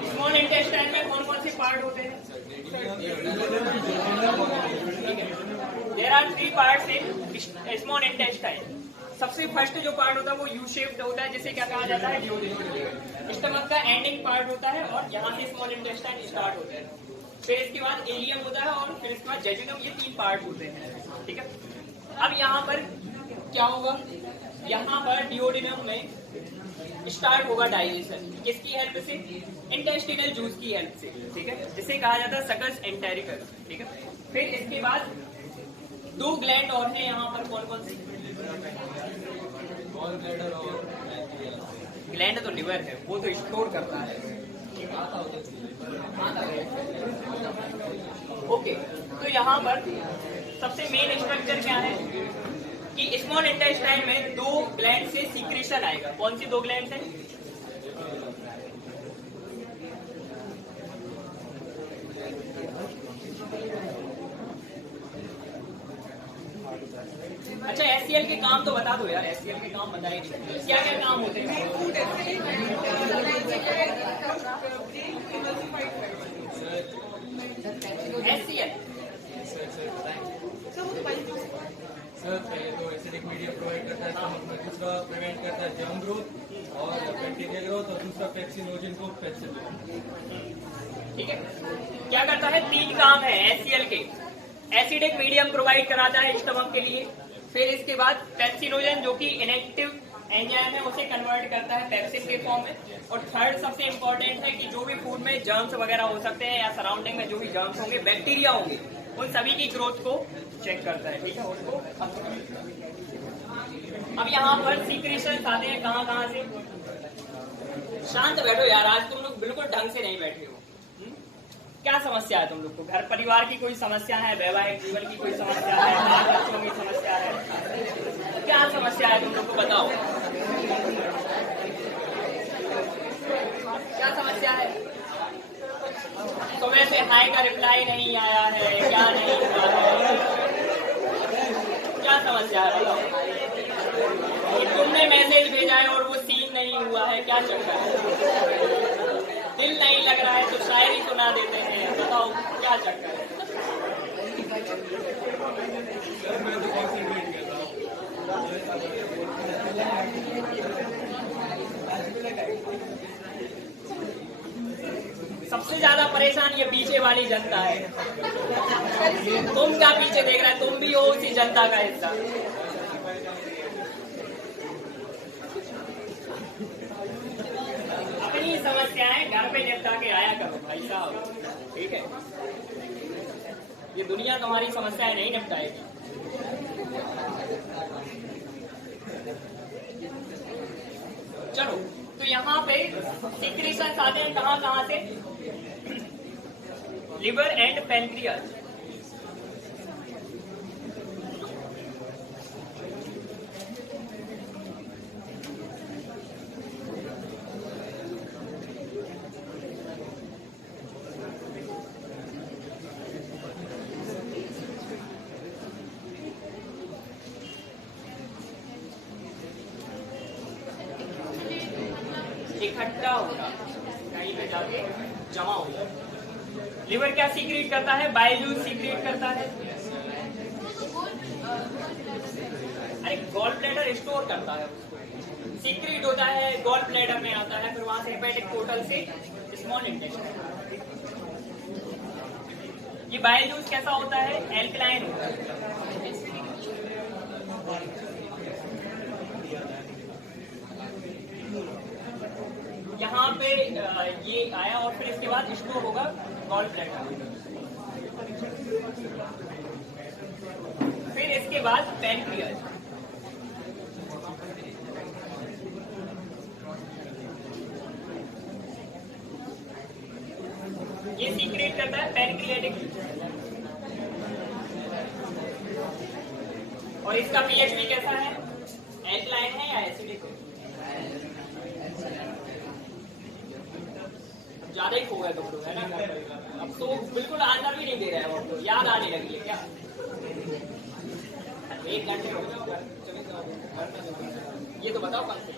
स्मॉल इंटेस्टाइन में कौन कौन से पार्ट होते हैं? There are 3 parts in small intestine. सबसे फर्स्ट जो पार्ट होता है वो यू शेप्ड होता है, जिसे क्या कहा जाता है, ड्यूओडेनम लेयर। स्टमक का एंडिंग पार्ट होता है और यहाँ से स्मॉल इंटेस्टाइन स्टार्ट होता है। फिर इसके बाद इलियम होता है और फिर इसके बाद जेजुनम। ये 3 पार्ट होते हैं, ठीक है। अब यहाँ पर क्या होगा, यहाँ पर ड्यूओडेनम में स्टार्ट होगा डाइजेशन, किसकी हेल्प से, इंटेस्टिनल जूस की हेल्प से, ठीक है, जिसे कहा जाता है सकस एंटेरिकस, ठीक है। फिर इसके बाद 2 ग्लैंड और हैं यहाँ पर, कौन कौन से, गॉल ब्लैडर और ग्लैंड तो लिवर है, वो तो स्टोर करता है। ओके, तो यहाँ पर सबसे मेन स्ट्रक्चर क्या है कि स्मॉल इंटेस्टाइन में 2 ग्लैंड से सीक्रेशन आएगा। कौन सी 2 ग्लैंड है, अच्छा एससीएल के काम तो बता दो यार, एससीएल के काम बताए नहीं, क्या क्या काम होते हैं। एससीएल सर पहले तो एसिडिक मीडिया प्रोवाइड करता है स्टमक में, दूसरा प्रिवेंट करता है जर्म ग्रोथ और बैक्टीरिया ग्रोथ, और दूसरा पेप्सिनोजन को ठीक है। क्या करता है, 3 काम है एससीएल के। एसिडिक मीडियम प्रोवाइड कराता है स्टमक के लिए, फिर इसके बाद पेप्सिनोजन जो कि इनएक्टिव एंजाइम है उसे कन्वर्ट करता है पेप्सिन के फॉर्म में, और थर्ड सबसे इंपॉर्टेंट है कि जो भी फूड में जर्म्स वगैरह हो सकते हैं या सराउंडिंग में जो भी जर्म्स होंगे, बैक्टीरिया होंगे, उन सभी की ग्रोथ को चेक करता है, ठीक है, उसको। अब यहाँ पर सीक्रेशंस आते हैं कहाँ कहाँ से। शांत बैठो यार, आज तुम लोग बिल्कुल ढंग से नहीं बैठे हो। क्या समस्या है तुम लोग को, घर परिवार की कोई समस्या है, वैवाहिक जीवन की कोई समस्या है, बाल बच्चों की समस्या है, क्या समस्या है तुम लोग को, बताओ क्या समस्या है। सुबह से हाय का रिप्लाई नहीं आया है, क्या नहीं हुआ है, क्या समस्या है बताओ। तुमने मैसेज भेजा है और वो सीन नहीं हुआ है, क्या चक्कर है। दिल नहीं लग रहा है तो शायरी सुना देते हैं, बताओ क्या चक्कर है। सबसे ज्यादा परेशान ये पीछे वाली जनता है। तुम क्या पीछे देख रहा है, तुम भी हो उसी जनता का हिस्सा। अपनी समस्याएं घर पे निपटा के आया करो भाई साहब, ठीक है। ये दुनिया तुम्हारी समस्याएं नहीं निपटाएगी। चलो, तो यहाँ पे सीक्रेशंस आते हैं कहाँ कहाँ से, लिवर एंड पैनक्रियाज। इकट्ठा होगा कहीं पे जाके जमा होगा। लिवर क्या सीक्रेट करता है, बाइल जूस सीक्रेट करता है। अरे गॉल ब्लैडर स्टोर करता है उसको, सीक्रेट होता है, गॉल ब्लैडर में आता है, फिर वहां से हेपेटिक पोर्टल से स्मॉल इंटेस्टाइन। ये बाइल जूस कैसा होता है, एल्कलाइन होता है। यहाँ पे ये आया और फिर इसके बाद स्टोर होगा गॉल ब्लैडर, फिर इसके बाद पैनक्रियाज। ये सीक्रेट करता है पैनक्रियाटिक, और इसका पीएच भी कैसा है, एल्कलाइन है या एसिडिक है। ज्यादा ही खो गए तुम लोग, है ना। अब तो बिल्कुल आंसर भी नहीं दे रहे हो, तो याद आने लगी है क्या। 1 घंटे हो गए, ये तो बताओ कौन से।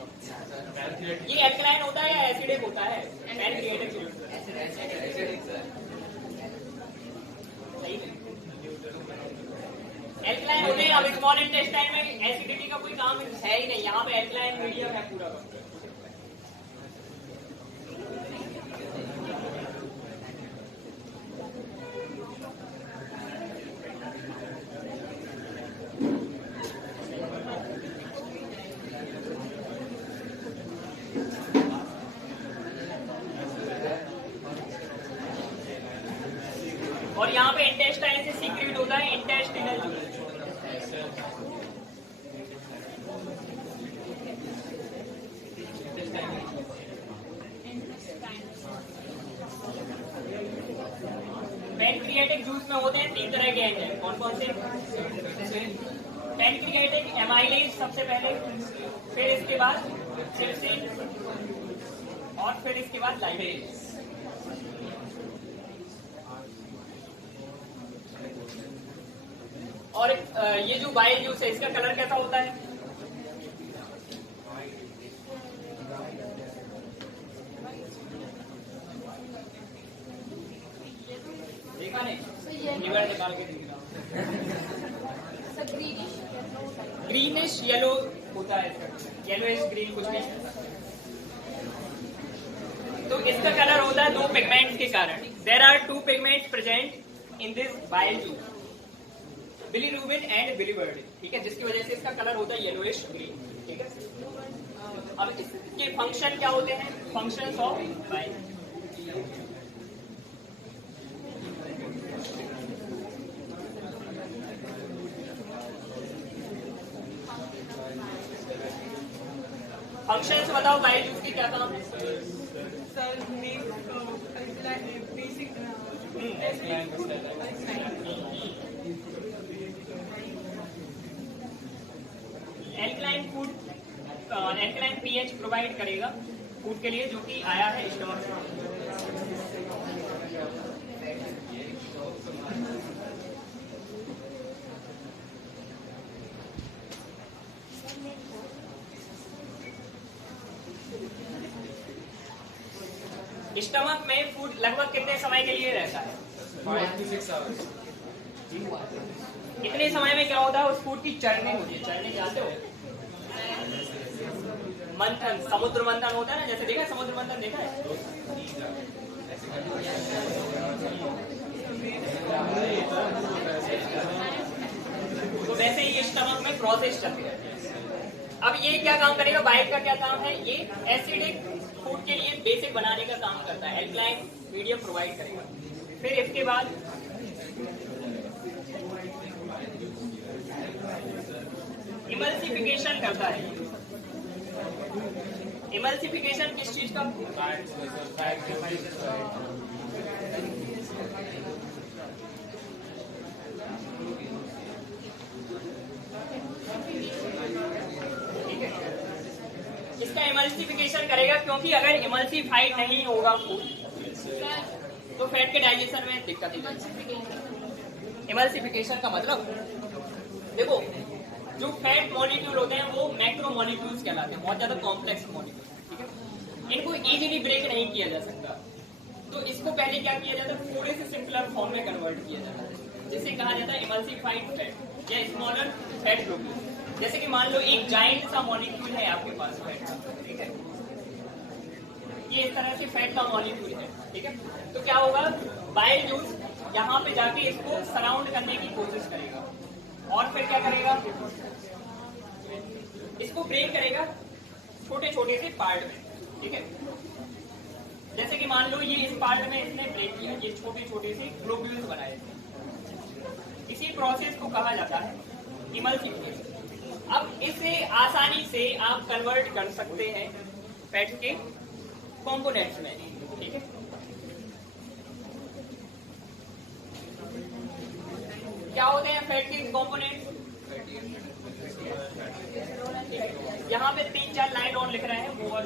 ये एल्कलाइन होता है या एसिडिक होता है, पैनक्रियाटिक। सही है, एल्कलाइन अब स्मॉल इंटेस्टाइन में एसिडिटी का कोई काम है ही नहीं, यहाँ पे एल्कलाइन मीडियम है पूरा का। और यहाँ पे इंटेस्टाइन से सीक्रेट होता है इंटेस्टिनल जूस। पैनक्रियाटिक जूस में होते हैं 3 तरह के एंजाइम, कौन कौन से? पैनक्रियाटिक एमाइलेज सबसे पहले, फिर इसके बाद ट्रिप्सिन और फिर इसके बाद लाइपेज। और ये जो बाइल जूस है इसका कलर कैसा होता है? देखा नहीं, लिवर निकाल के दिख रहा। ग्रीनिश येलो होता है इसका, येलोइश ग्रीन कुछ नहीं। तो इसका कलर होता है 2 पिगमेंट्स के कारण। There are 2 pigments present in this bile juice, bilirubin and biliverdin, ठीक है, जिसकी वजह से इसका कलर होता है येलोइश ग्रीन, ठीक है। अब इसके फंक्शन क्या होते हैं? Functions of bile. फंक्शंस बताओ बाइल जूस की क्या काम है? Sir basic alkaline food, alkaline pH provide करेगा फूड के लिए, जो कि आया है स्टमक से। स्टमक में फूड लगभग कितने समय के लिए रहता है? 5 to 6 hours। इतने समय में क्या होता है? उस फूड की चर्निंग होती है। चर्निंग जानते हो? मंथन, समुद्र मंथन होता है ना, जैसे देखा है समुद्र मंथन, देखा है? तो वैसे ही स्टमक में प्रोसेस चलती रहती है। अब ये क्या काम करेगा? बाइल का क्या काम है? ये एसिडिक फूड के लिए बेसिक बनाने का काम करता है, एल्कलाइन मीडियम प्रोवाइड करेगा। फिर इसके बाद इमल्सिफिकेशन करता है। इमल्सिफिकेशन किस चीज का? ठीक है, इसका इमल्सिफिकेशन करेगा, क्योंकि अगर इमल्सिफाइड नहीं होगा फूड तो फैट के डाइजेशन में दिक्कत है। इमल्सिफिकेशन का मतलब देखो, जो फैट मॉलिक्यूल होते हैं वो मैक्रो मॉलिक्यूल्स कहलाते हैं, बहुत ज्यादा कॉम्प्लेक्स मॉलिक्यूल, ठीक है। इनको इजीली ब्रेक नहीं किया जा सकता, तो इसको पहले क्या किया जाता है? थोड़े से सिंपलर फॉर्म में कन्वर्ट किया जाता है, जिसे कहा जाता है इमल्सिफाइड फैट या स्मॉलर फैट ग्लोब्यूल। जैसे कि मान लो एक जाइंट सा मॉलिक्यूल है आपके पास फैट का, ठीक है, ये इस तरह से फैट का मॉलिक्यूल है, ठीक है। तो क्या होगा? बाइल जूस यहाँ पे जाके इसको सराउंड करने की कोशिश करेगा और फिर क्या करेगा? इसको ब्रेक करेगा छोटे छोटे से पार्ट में, ठीक है। जैसे कि मान लो ये इस पार्ट में इसने ब्रेक किया, ये छोटे छोटे से ग्लोब्यूल्स बनाए थे। इसी प्रोसेस को कहा जाता है इमल्सिफिकेशन। अब इसे आसानी से आप कन्वर्ट कर सकते हैं फैट के कंपोनेंट्स में, ठीक है। क्या होते हैं फैट के कंपोनेंट्स? यहाँ पे 3-4 लाइन और लिख रहे हैं, वो और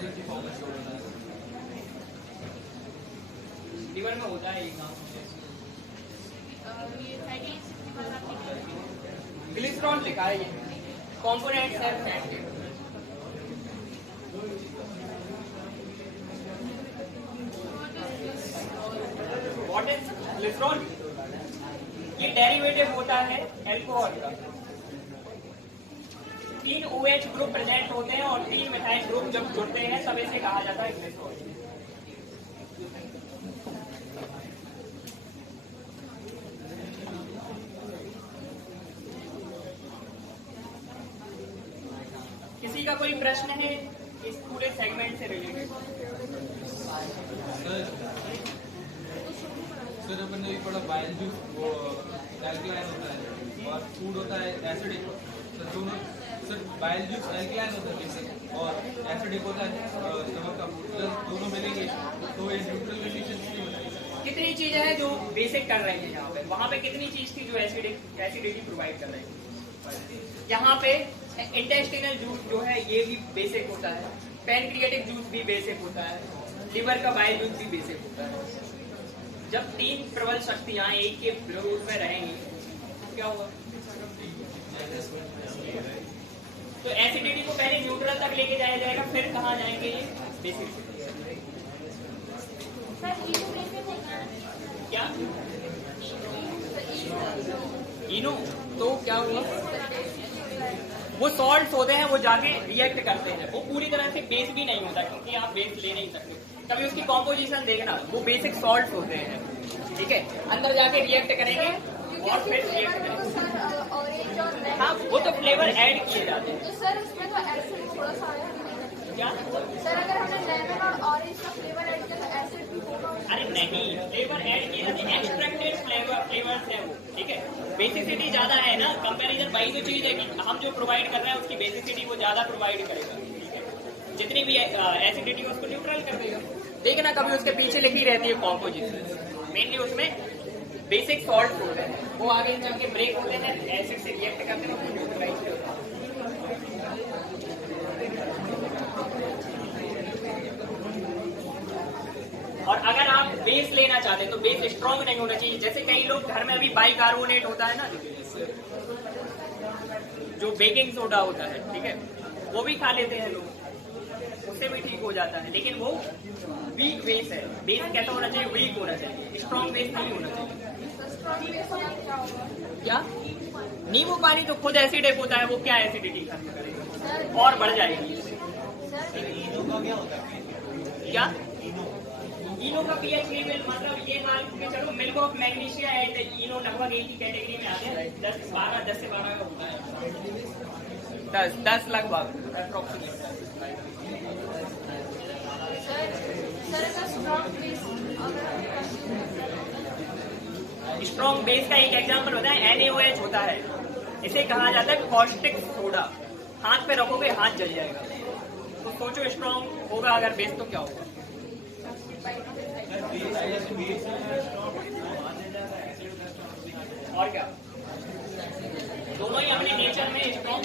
एनर्जी फॉर्म में स्टोर होता है। लीवर में होता है एक नाम ये फैटी एसिड की बात आपने की। ग्लिसरॉल लिखा है, ये कंपोनेंट्स है फैट के। What is glycerol? ये डेरिवेटिव होता है अल्कोहल का। 3 OH ग्रुप प्रेजेंट होते हैं और 3 मिथाइल ग्रुप जब जुड़ते हैं तब इसे कहा जाता है ग्लिसरॉल। किसी का कोई प्रश्न है इस पूरे सेगमेंट से रिलेटेड? सर अपन ने पढ़ा बाइल जूस वो एल्कलाइन होता है और फूड होता है एसिडिक। सर दोनों सर बाइल जूस एल्कलाइन होता है बेसिक और एसिडिक होता है स्टमक का फूड। सर दोनों मिलेंगे तो ये न्यूट्रल कंडीशन नहीं होता है। कितनी चीजें हैं जो बेसिक कर रही है यहाँ पे? वहां पे कितनी चीज थी जो एसिडिटी प्रोवाइड कर रही है? यहाँ पे इंटेस्टिनल जूस जो है ये भी बेसिक होता है, पैनक्रियाटिक जूस भी बेसिक होता है, लिवर का बाइल जूस भी बेसिक होता है। जब 3 प्रबल शक्तियां एक के विरोध में रहेंगी क्या होगा? तो एसिडिटी को पहले न्यूट्रल तक लेके जाया जाएगा, फिर कहाँ जाएंगे ये बेसिक। सर इनो कैसे होता है? क्या इनो? तो क्या हुआ? वो सॉल्ट्स होते हैं, वो जाके रिएक्ट करते हैं। वो पूरी तरह से बेस भी नहीं होता क्योंकि आप बेस ले नहीं सकते। कभी उसकी कॉम्पोजिशन देखना, वो बेसिक सॉल्ट्स होते हैं, ठीक है। अंदर जाके रिएक्ट करेंगे और फिर रिएक्ट करेंगे। हाँ, वो तो फ्लेवर ऐड किए जाते हैं। तो सर उसमें तो एसिड थोड़ा सा आया। क्या सर अगर हमने लेमन और ऑरेंज का फ्लेवर ऐड किया तो एसिड भी होगा। अरे नहीं, फ्लेवर ऐड किए जाते हैं, एक्सट्रैक्टेड फ्लेवर्स है वो, ठीक है। बेसिसिटी ज्यादा है ना, कंपैरिजन वही तो चीज है कि हम जो प्रोवाइड कर रहे हैं उसकी बेसिसिटी वो ज्यादा प्रोवाइड करेगा, ठीक है। जितनी भी एसिडिटी है उसको न्यूट्रल कर देगा। देखना कभी उसके पीछे लिखी रहती है कॉम्पोजिशन, मेनली उसमें बेसिक सॉल्ट होते हैं, वो आगे चल के ब्रेक होते हैं, एसिड से रिएक्ट करते हैं, उसको न्यूट्रलाइज करते हैं। और अगर आप बेस लेना चाहते हैं तो बेस स्ट्रॉन्ग नहीं होना चाहिए। जैसे कई लोग घर में अभी बाइकार्बोनेट होता है ना, जो बेकिंग सोडा होता है, ठीक है, वो भी खा लेते हैं लोग, उससे भी ठीक हो जाता है। लेकिन वो वीक बेस है। बेस कैसा होना चाहिए? वीक होना चाहिए, स्ट्रॉन्ग बेस नहीं होना चाहिए। क्या? नींबू पानी तो खुद एसिडिक होता है, वो क्या एसिडिटी खत्म करेगा और बढ़ जाएगी। क्या इनो का पीएच लेवल, मतलब ये मान के चलो मिल्क ऑफ मैग्नीशिया एंड इनो लगभग एक ही कैटेगरी में आते हैं। 10 से 12 का होता है, 10 लगभग अप्रोक्सीमेट। स्ट्रॉन्ग बेस का एक एग्जांपल होता है NaOH होता है, इसे कहा जाता है कॉस्टिक सोडा। हाथ पे रखोगे हाथ जल जाएगा। तो सोचो स्ट्रॉन्ग होगा अगर बेस तो क्या होगा? और क्या? दोनों ही अपने नेचर में स्ट्रॉन्ग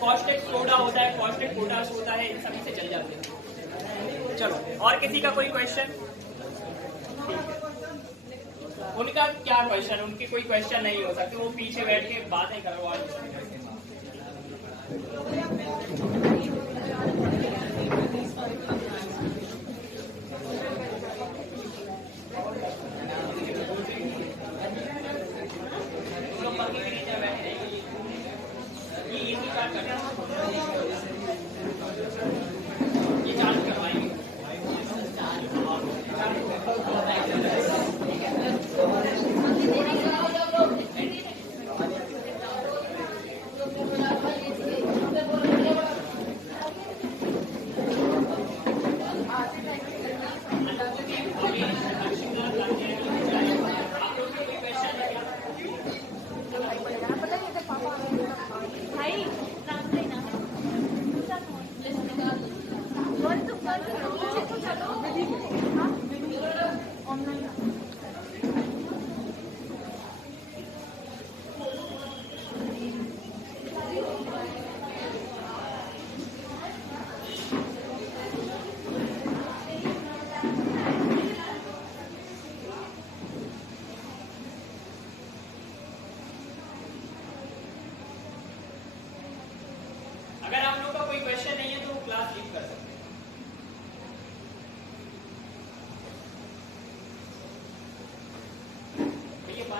कॉस्टिक सोडा होता है, कॉस्टिक पोटाश होता है, इन सभी से चल जाते हैं। चलो, और किसी का कोई क्वेश्चन? उनका क्या क्वेश्चन? उनकी कोई क्वेश्चन नहीं हो सकती, वो पीछे बैठ के बातें करवा। ये चालू करवाएंगे।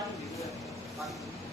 1